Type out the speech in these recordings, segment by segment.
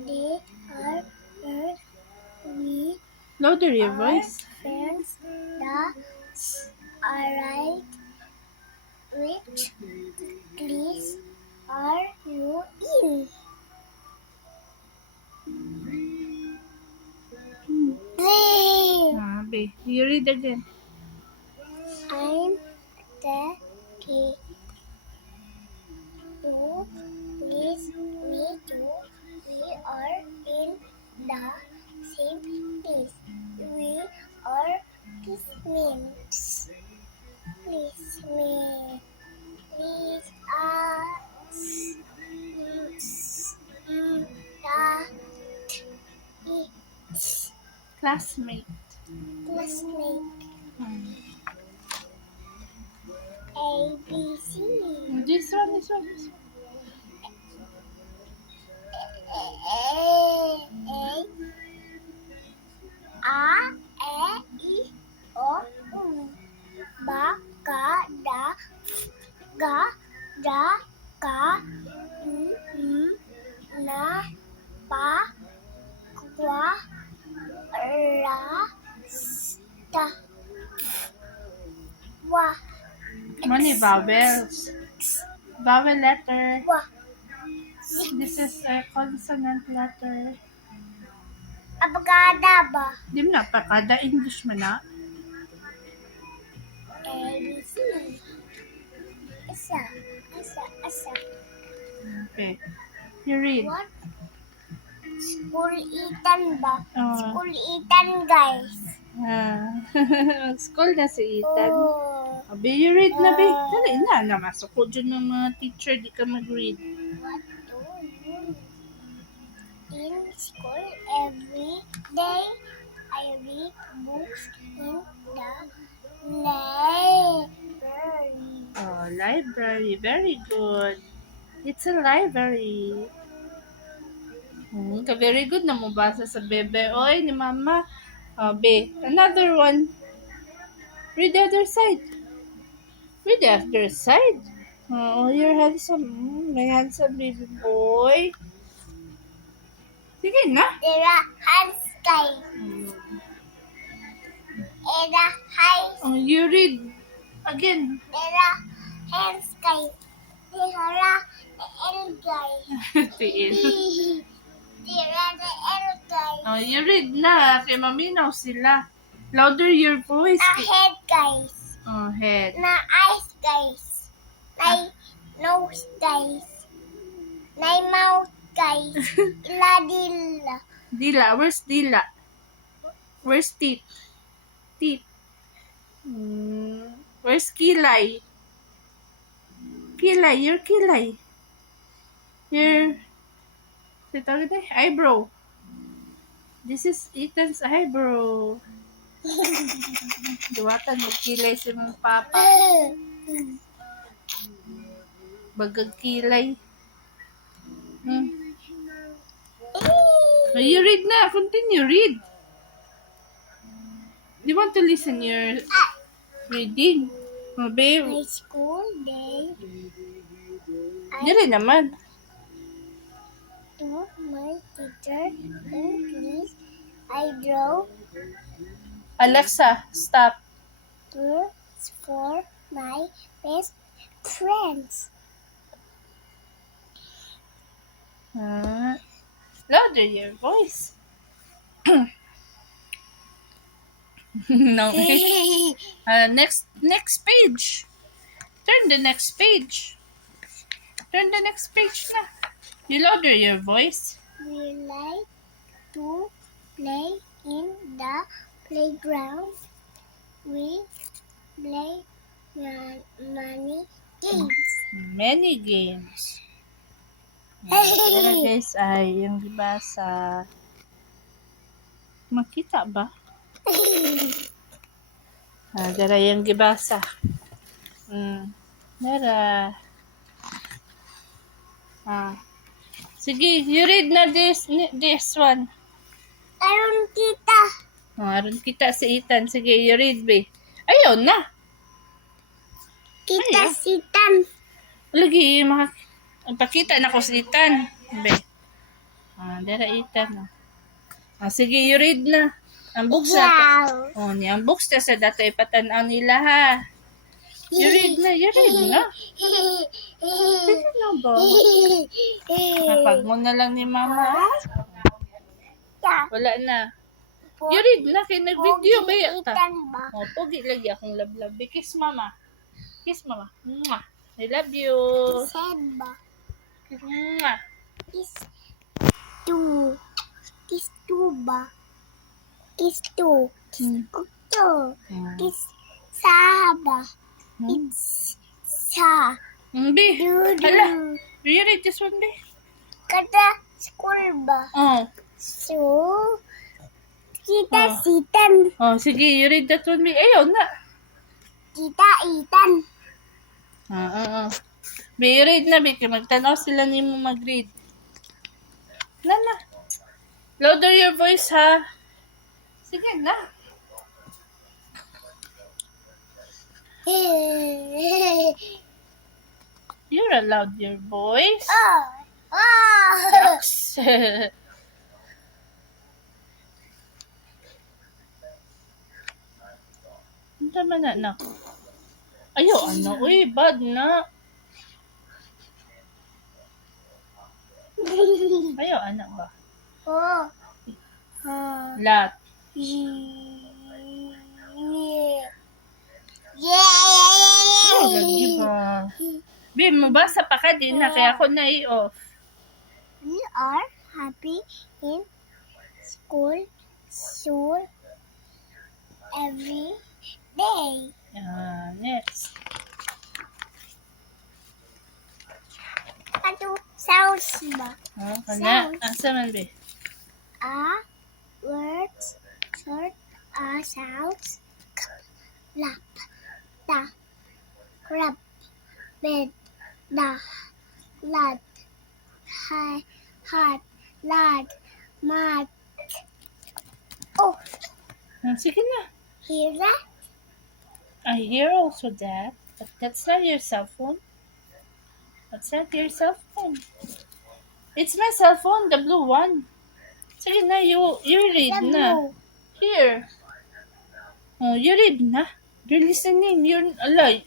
They are birds. We Louder your are voice. friends. The alright. Which class are you in? Three. B. You read again. I'm the key. To please me too. We are in the same place. We are classmates. Please me. Please us. It's Classmate. classmate. Hmm. A B C. This one, this one, this one. A E I O U. Ba ka da ga da ka na pa kwa ra sta wa Money vowels. Vowel letter. wa. This is a consonant letter. Abagada ba? Di mo na pa kada English man na. A B C. Asa. Okay. You read. What? School eaten ba? Oh. School eaten, guys. School na si Ethan. Oh. Abi, you read na, be. Dali na. Namasok ko dyan ng mga teacher. Di ka mag-read. What do you in school every day? I read books in the library. Oh, library. Very good. It's a library. Very good na mo basa sa bebe. Oy, ni mama. B. Another one. Read the other side. Read the other side. Oh, you're handsome. My handsome baby boy. Sige na. Era hands sky. Era high. Oh, you read again. Era hands sky. Era el guy. Tiin. Era the el guy. Oh, you read na. Kay maminaw sila. Louder your voice. Na head guys. Oh, head. Na eyes guys. Na nose guys. Na mouth guys. Iladilla. Dila. Where's Dila? Where's teeth? Teeth. Where's Kilay? Kilay. Your Kilay. Your eyebrow. This is Ethan's eyebrow. Duwatan magkilay si mga papa. Bagag kilay. You read na. Continue. Read. Do you want to listen your reading? Oh, babe. My school day. Dili naman. To my teacher English. I draw Alexa, stop. words for my best friends. Louder your voice. No. Next page. Turn the next page. Turn the next page na. You louder your voice. We like to play in the playground. We play many games. Many games. Pero guys ay yung diba sa makita ba? Dara yung gibasa. Dara. Sige, you read na this one. Aron kita. Aron kita si Ethan. Sige, you read, be. Ayun na. Kita Ayaw. si Tan. Lagi, pakita na ko si Ethan. Be. dara itan. Sige, you read na. Ang books na. Yeah. Ni ang books na sa dato ipatan-aw nila ha. You read na. Sige na ba? Napag mo na lang ni mama. Wala na. You read na, kay nag-video ba yata? Pogi lagi akong lablabi. Kiss mama. Kiss mama. Mwah. I love you. Mwah. Kiss two. Kiss two ba? Kiss two. Kiss two. Kiss saba. It's sa. Bi. Hala. You read this one, Bi? Kada school ba? So, kita sitan. Sige, you read that one, Bi. Ayaw na. Kita itan. Bi, you read na, Bi. Magtanaw sila ni mo mag-read. Nana. Louder your voice, ha? Sige na. You're allowed your voice. Yes. Ang tama na, anak. Ayaw, ano? Uy, bad na. Ayaw, anak ba? Lat. Lagi ba? Bi, mabasa pa ka din na, kaya ako na i-off. We are happy in school every day. Next. Ano sounds ba? Kana. Asa man, Bi? Words, short, sounds, lap, ta, crab, bed, da, lad, high, hard, lad, mad. Oh, Sige na. hear that? I hear also that, but that's not your cell phone. That's not your cell phone. It's my cell phone, the blue one. Sige na, you read na. Here. You read na. You're listening. You're alive.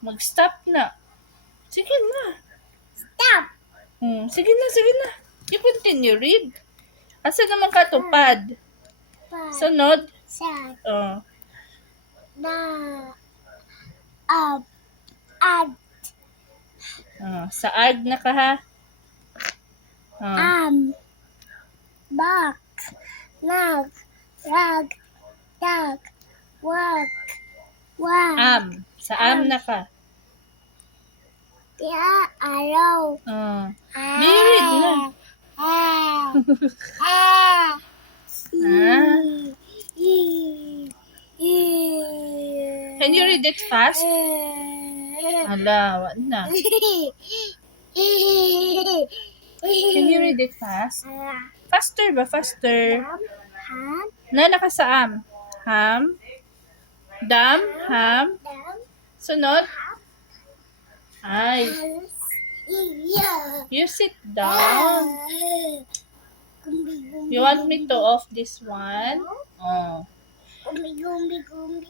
Mag-stop na. Sige na. Stop. Sige na. You continue read. Asa naman ka to? Pad. Sunod. Sad. Na. Ad. Sa ag na ka ha. Bak. Nag. Rag. Dag. Wag. Wag. Sa am na ka. Ya, araw. Be read na. Can you read it fast? Hala, wala na. Can you read it fast? Faster ba? Faster. Ham. Na ka sa am. Ham. Dam. Ham. Sunod. Ay. You sit down. You want me to off this one? Gumbi.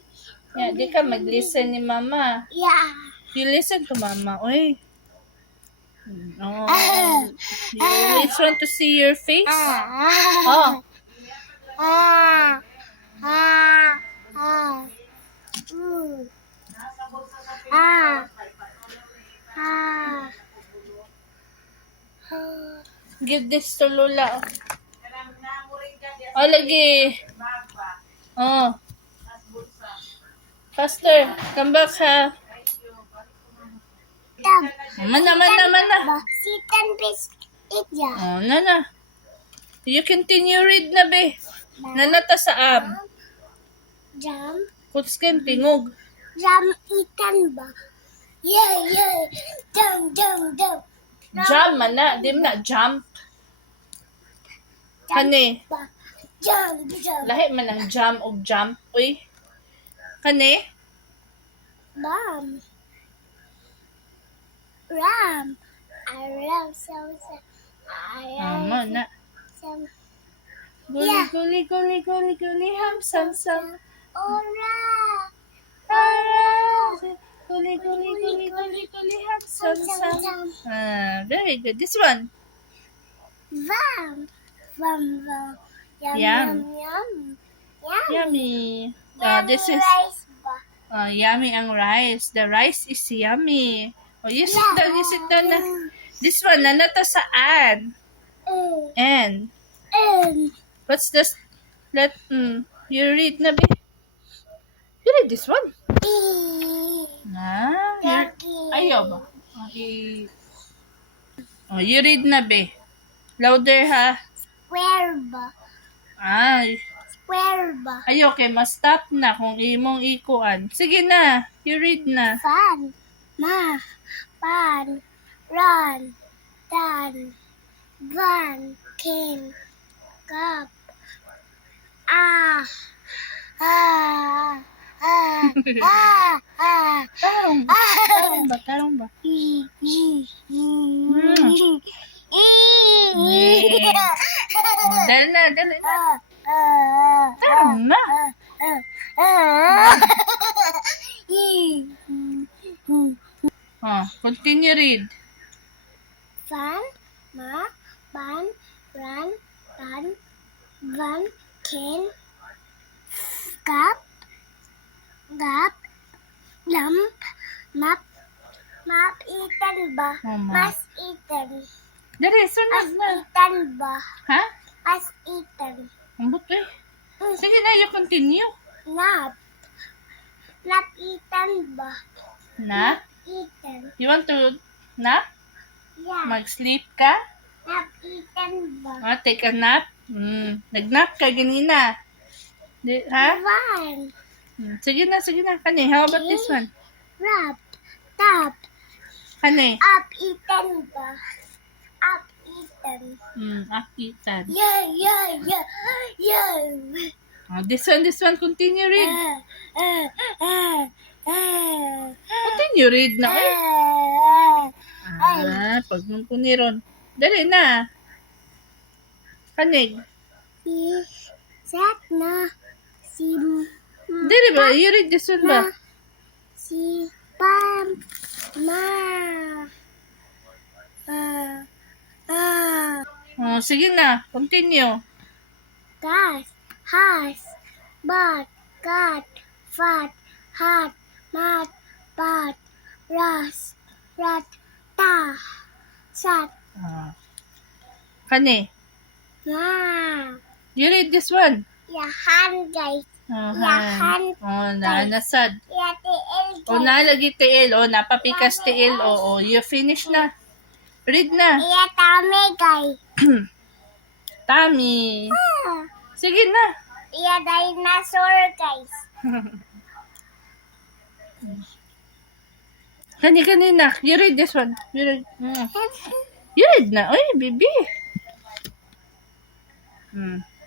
Yeah, di ka mag-listen ni mama. Yeah. You listen to mama. Uy. You always want to see your face? Give this to Lola. Lagi. Faster. Come back ha. Mana. Sitan biscuit ya. Nana. You continue read na be. Nana ta sa am. Jam. Kuts ken tingog. Jam ikan ba? Yeah. Jam. Jam mana, di na jump. Kani. Jam. Lahi man ang jam o jump. Uy. Kani. Ram. I love so. Mo na. Some. Guli, Yeah. guli, guli, guli, guli, ham, sam, sam. Ora. Ara. Guli, guli, guli, guli, guli, ham, sam, sam. Very good. This one. Vam. Vam, vam. Yum, Yum. yum, yum. Yum. Yummy. Yummy This is rice ba? yummy ang rice. The rice is yummy. Oh, you sit down, you sit down na. Mm. This one, ano to saan? And, what's this? You read na, be? You read this one? Ayaw ba? You read na, be? Louder, ha? Square ba? Square ba? Ayaw, okay, ma-stop na kung imong ikuan. Sige na, you read na. Fan. Ma. Pan. Run. Dan. Van. King. Cup. Ah. Ah. Ah. Ah. Ah. Tarong ba? Dali na. Tarong na. Continue read. Fan, ma, pan, run, tan, van, can, cup, gap, lump, map, eaten ba? Ma. Mas eaten. Dali, sunod Mas na. eaten ba? Ha? Mas eaten. Ambot eh. Sige na, you continue. Nap. Nap eaten ba? Na? Eaten. You want to nap? Yeah. Mag-sleep ka? Nap eaten ba? Take a nap? Nag-nap ka ganina. Ha? One. Sige na. Kani, how about this one? Wrap. Tap. Kani? Up eaten ba? Up eaten. Akitan. Yeah. This one, continue read. Continue read na eh. Pag nung kuniron. Dali na. Kanig. Sat na. Dali ba? You read this one ba? Si pam ma. Sige na. Continue. Gas, has, bat, cat, fat, hat, mat, bat, ras, rat, ta, sat, Kani. ma. You read this one. Yahan guys. Han. Nasad. Yati Nalagi tiil. Napapikas tiil. You finish na. Read na. Yatame guys. Tami. Sige na. Iya dinosaur guys. Kanina. You read this one. You read. You read na. Oy, baby.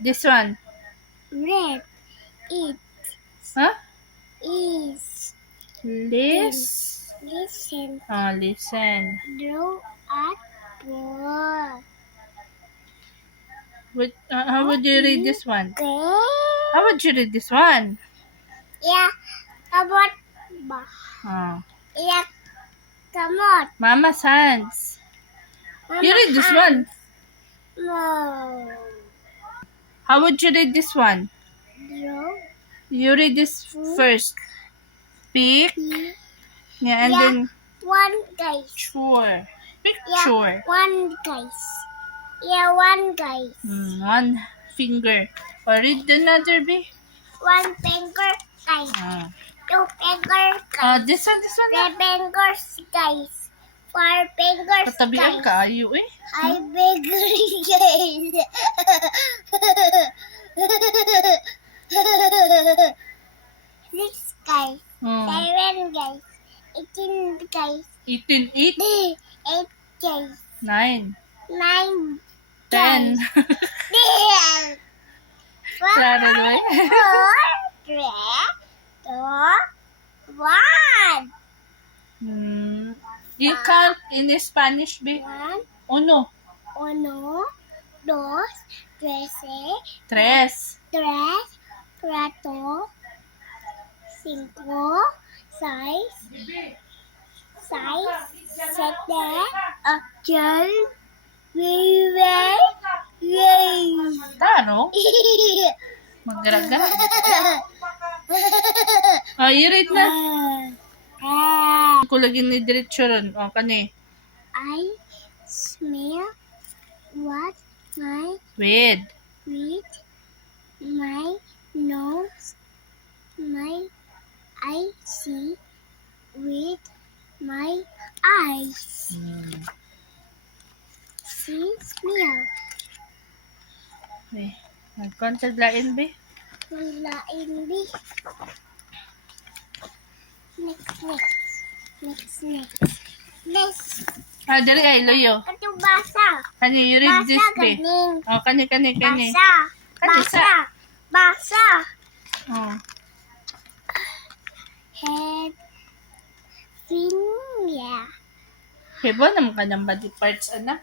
This one. Red. It. Huh? Is. Listen. Listen. Draw at board. How would you read this one? Okay. How would you read this one? Yeah. About ba. Yeah. Kamot. Mama's hands. You read this one. No. How would you read this one? Draw. You read this first. Pick. Yeah, and then One guys. chore. Picture. One guys. Yeah, one guys. One finger. Or read another B. One finger guys. Two finger guys. This one. Three fingers guys. Four fingers Katabihan guys. ka, ayo eh. Five fingers guys. Six guys. Seven guys. 18 guys. 18, 8, 8 guys. 9, 9 10. Damn. Clara, no? 4, 3, 2, 1. You count in Spanish, B. 1, Uno. uno, dos, Tres. tres, cuatro, cinco, seis, siete, ocho, nueve, diez. Taro. Magraga. Oh, i-read na. Ako lagi ni diretso ron. O, kani. I smell what my With. with my nose. I see with my eyes. See, smell. Eh, nagkontag lain, be. Lain bi. Next. Ah, dali ay, loyo. Ito basa. Kani, you read this, be. ganing. O, kani. Basa. Kanisa. Basa. Oh. Head. Finger. Kaya naman ka ng body parts, anak.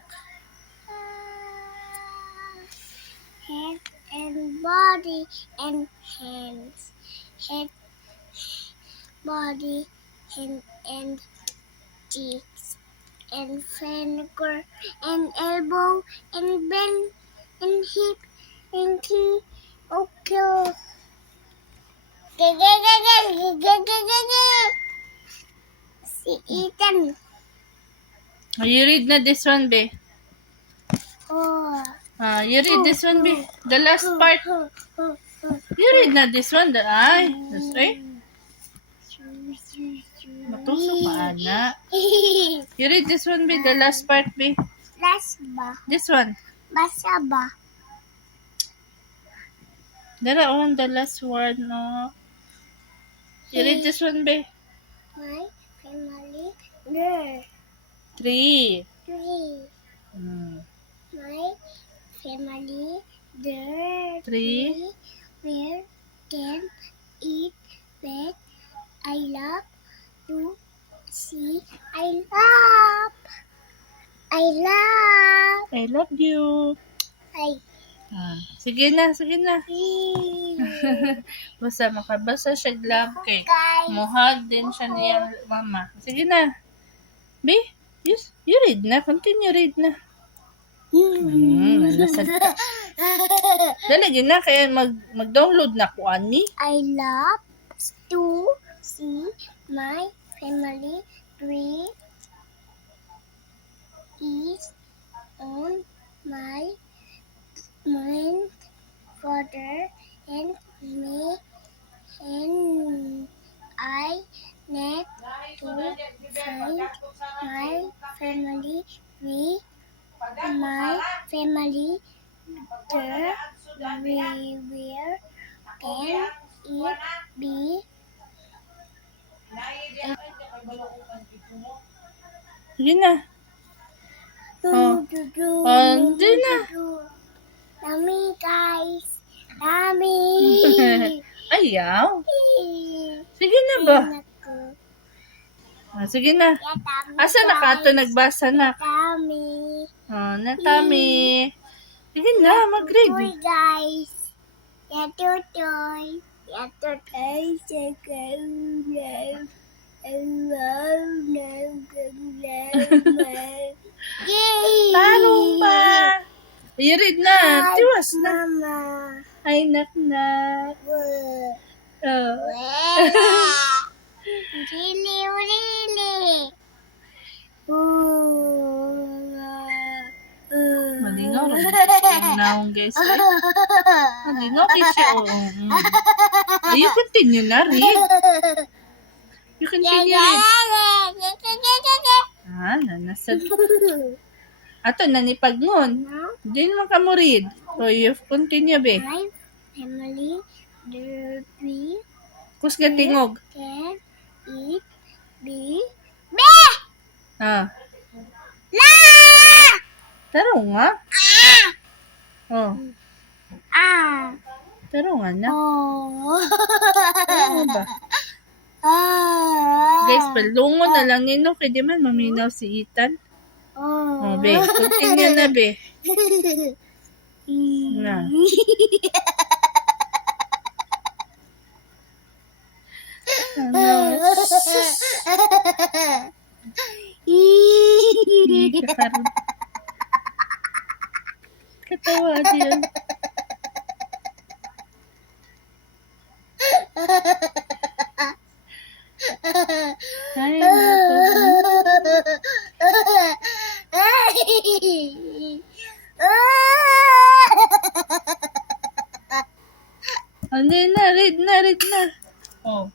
Head and body and hands. Head, body, hand and cheeks and finger and elbow and bend and hip and knee. Okay. Si Ethan. Oh, you read na this one, be. Oh. Ah, you read this one, be. The last part. You read na this one. Ay, matusok ka, anak. You read this one, be. The last part, be. Last ba? This one. Basa ba? Dara on the last word, no. You read this one, be. My family there. 3. 3. Hmm. My family there. 3. Where can eat bed. I love to see. I love. I love you. I Ah, sige na. Basta makabasa siya love kay guys. muhag din siya niyang mama. Sige na. Be, you read na. Continue read na. Nasad ka. Dali, yun na. Kaya mag-download na ko, ani. I love to see my family tree is on my mind, father and me, and I need to find my family tree, my family there, where can it be? Sige na. Oh. Hindi na. Dami guys. Dami. Ayaw. Sige na ba? Ah, sige na. Asa na ka ito nagbasa na? Dami. Oh, natami. Sige na, mag-read. Toy guys. Toy. Tarong pa. I-read na. Tiwas na. Mama. Ay, nak. Oh. Really. Malingaw rin. Naong guys. Malingaw kayo siya. You continue na, read. You continue read. Ah, nanasad. Ato, nanipag-ngon. Hindi naman ka mo read. So, you continue, be. My family, there we Kus ka tingog. can eat be Ah. la Taro nga. Oh. Taro nga na. Oh. Ano ba? Guys, palungo na lang nino. Kaya di man maminaw si Ethan. Oh, be. Continue na, be. Na. Ano? Kakaroon. Katawa din. Ay, naku. Ano na, read na. Oh.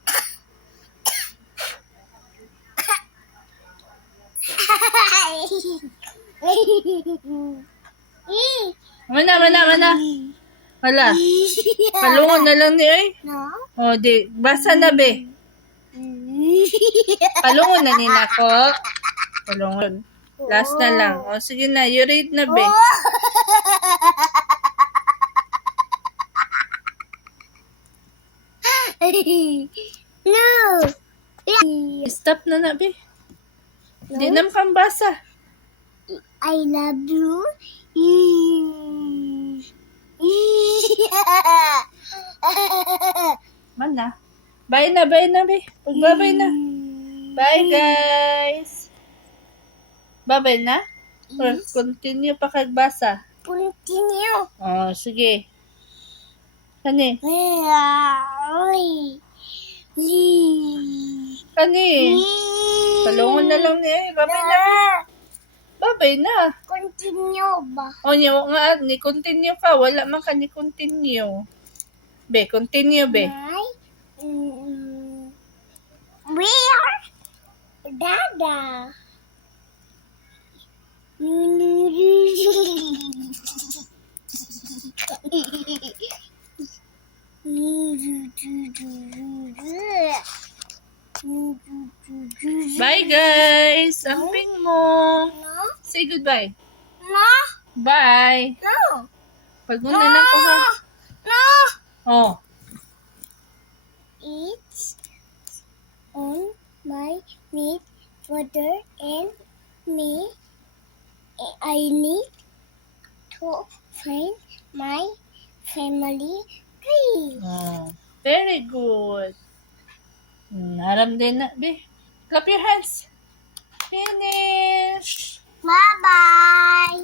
Mana. Wala. Palungon na lang ni ay. No? Oh, di. Basa na, be. Palungon na ni nako. Palungon. Last na lang. Oh, sige na. You read na, be. No. Stop na, be. Di nam kang basa. I love you. Mana? Bye na, be. Pagbabay na. Bye, guys. Bye na? Or continue pa kagbasa? Continue. Oh, sige. Kani? Kani? Palungon na lang ni. Babay na. Babay na. Continue ba? O niyo nga, ni continue ka. Wala man ka ni continue. Be, continue, be. Where? Dada. Bye, guys. Amping mo. No? Say goodbye. No? Bye. No? Pag muna lang ko ha. No? Oh. It's on my need father and me. I need to find my family tree. Oh. Very good. Haram din na, be. Clap your hands. Finish. Bye bye.